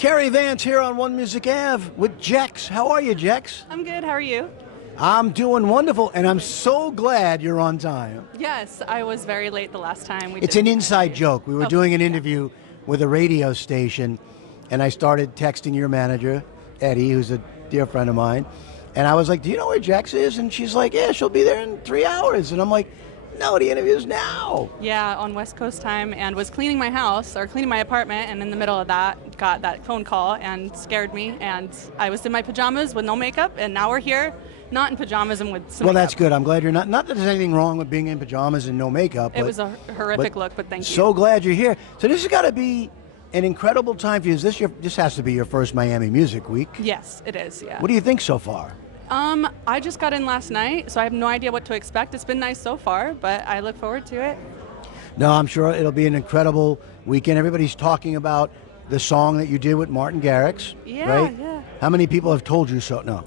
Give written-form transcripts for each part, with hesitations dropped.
CARY Vance here on One Music Ave with Jex. How are you, Jex? I'm good. How are you? I'm doing wonderful, and I'm so glad you're on time. Yes, I was very late the last time. It's an inside joke. We were doing an interview with a radio station, and I started texting your manager, Eddie, who's a dear friend of mine, and I was like, do you know where Jex is? And she's like, yeah, she'll be there in 3 hours. And I'm like, no, the interview's now. Yeah, on West Coast time, and was cleaning my house, or cleaning my apartment, and in the middle of that, got that phone call and scared me, and I was in my pajamas with no makeup, and now we're here, not in pajamas and with some Well, makeup. that's good. I'm glad you're not that there's anything wrong with being in pajamas and no makeup. It was a horrific look, but thank you. So glad you're here. So this has got to be an incredible time for you. This has to be your first Miami Music Week. Yes, it is, yeah. What do you think so far? I just got in last night, so I have no idea what to expect. It's been nice so far, but I look forward to it. No, I'm sure it'll be an incredible weekend. Everybody's talking about the song that you did with Martin Garrix, right? Yeah. How many people have told you so? No.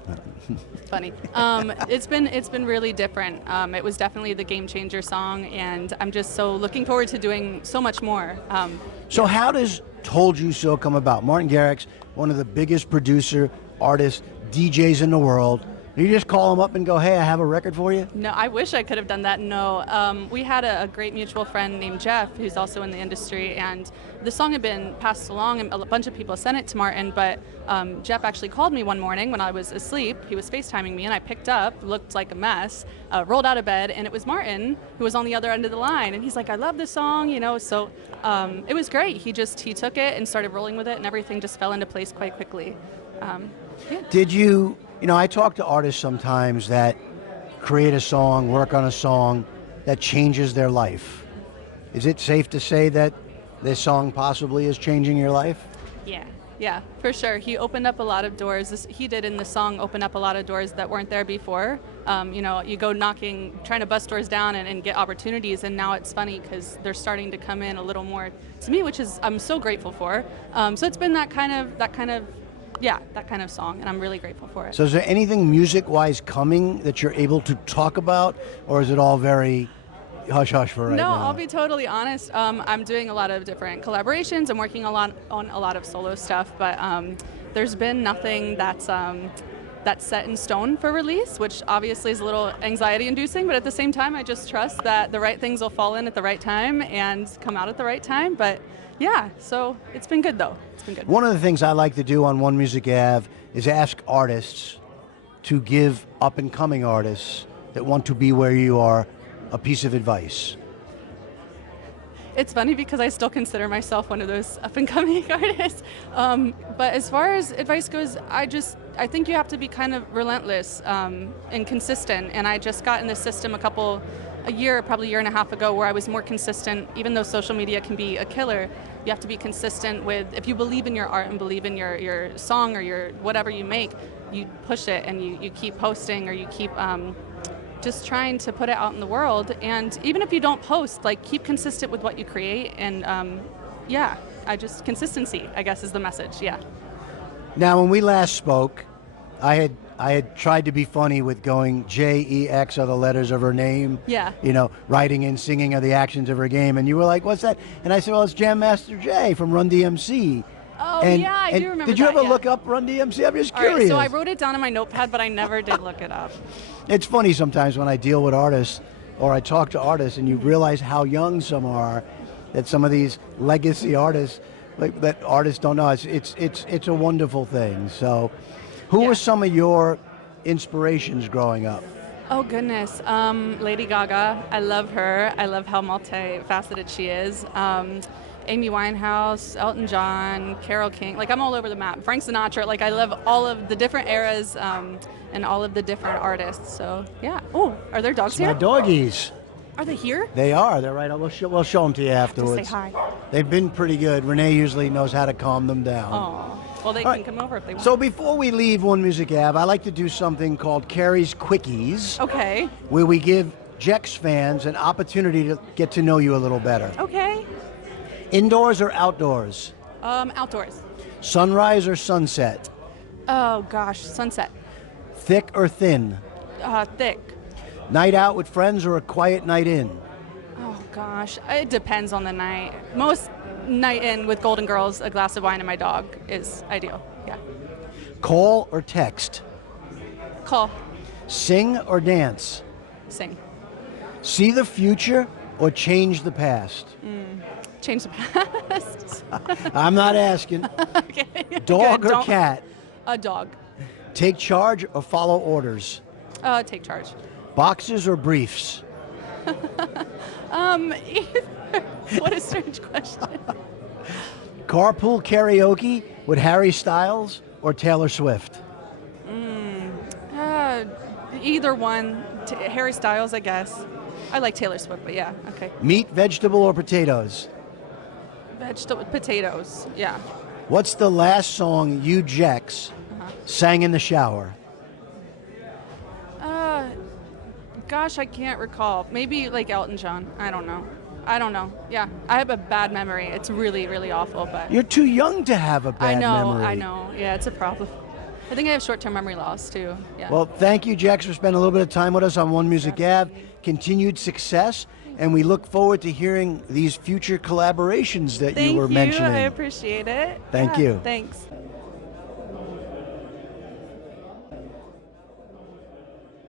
Funny. It's been really different. It was definitely the game changer song, and I'm just so looking forward to doing so much more. So how does Told You So come about? Martin Garrix, one of the biggest producer, artists, DJs in the world. You just call him up and go, hey, I have a record for you? No, I wish I could have done that. No. We had a great mutual friend named Jeff, who's also in the industry, and the song had been passed along, and a bunch of people sent it to Martin, but Jeff actually called me one morning when I was asleep. He was FaceTiming me, and I picked up, looked like a mess, rolled out of bed, and it was Martin who was on the other end of the line, and he's like, I love this song, you know, so it was great. He took it and started rolling with it, and everything just fell into place quite quickly. Yeah. Did you know, I talk to artists sometimes that create a song, work on a song that changes their life. Is it safe to say that this song possibly is changing your life? Yeah, for sure. He opened up a lot of doors. He did in the song open up a lot of doors that weren't there before. You know, you go knocking, trying to bust doors down and get opportunities, and now it's funny because they're starting to come in a little more to me, which is I'm so grateful for. So it's been that kind of song, and I'm really grateful for it. So is there anything music-wise coming that you're able to talk about, or is it all very hush-hush for right now? No, I'll be totally honest. I'm doing a lot of different collaborations. I'm working on a lot of solo stuff, but there's been nothing that's set in stone for release, which obviously is a little anxiety-inducing, but at the same time, I just trust that the right things will fall in at the right time and come out at the right time. But yeah, so it's been good, though. It's been good. One of the things I like to do on One Music Ave is ask artists to give up-and-coming artists that want to be where you are a piece of advice. It's funny because I still consider myself one of those up-and-coming artists. But as far as advice goes, I think you have to be kind of relentless and consistent. And I just got in the system probably a year and a half ago, where I was more consistent. Even though social media can be a killer, you have to be consistent with, if you believe in your art and believe in your song or your whatever you make, you push it and you keep posting, or you keep just trying to put it out in the world. And even if you don't post, like, keep consistent with what you create. And consistency, I guess, is the message. Yeah. Now, when we last spoke, I had tried to be funny with going J-E-X are the letters of her name. Yeah. You know, writing and singing are the actions of her game. And you were like, what's that? And I said, well, it's Jam Master Jay from Run DMC. Oh, yeah, I do remember that. Did you ever look up Run DMC? I'm just curious. All right, so I wrote it down on my notepad, but I never did look it up. It's funny sometimes when I deal with artists or I talk to artists and you realize how young some are, that some of these legacy artists, like, that artists don't know. It's a wonderful thing. So who were some of your inspirations growing up? Oh, goodness. Lady Gaga. I love her. I love how multifaceted she is. Amy Winehouse, Elton John, Carole King. Like, I'm all over the map. Frank Sinatra. Like, I love all of the different eras and all of the different artists. So, yeah. Oh, are there dogs here? My doggies. Are they here? They are. They're right. We'll show them to you afterwards. Just say hi. They've been pretty good. Renee usually knows how to calm them down. Oh. Well, they can come over if they want. So before we leave One Music Ave, I like to do something called Cary's Quickies. Okay. Where we give Jex fans an opportunity to get to know you a little better. Okay. Indoors or outdoors? Outdoors. Sunrise or sunset? Oh, gosh. Sunset. Thick or thin? Thick. Night out with friends or a quiet night in? Oh, gosh. It depends on the night. night in with Golden Girls, a glass of wine, and my dog is ideal. Yeah. Call or text? Call. Sing or dance? Sing. See the future or change the past? Change the past. I'm not asking. Okay. Dog Good. or cat? A dog. Take charge or follow orders? Take charge. Boxers or briefs? Either. What a strange question. Carpool karaoke with Harry Styles or Taylor Swift? Either one. Harry Styles, I guess. I like Taylor Swift, but yeah, okay. Meat, vegetable, or potatoes? Vegetable, potatoes, yeah. What's the last song you, Jex, sang in the shower? Gosh, I can't recall. Maybe like Elton John. I don't know. Yeah, I have a bad memory. It's really, really awful. But You're too young to have a bad memory. I know. Yeah, it's a problem. I think I have short-term memory loss too. Yeah. Well, thank you, Jex, for spending a little bit of time with us on One Music Ave. Continued success, and we look forward to hearing these future collaborations that you were mentioning. Thank you. I appreciate it. Thank you. Thanks.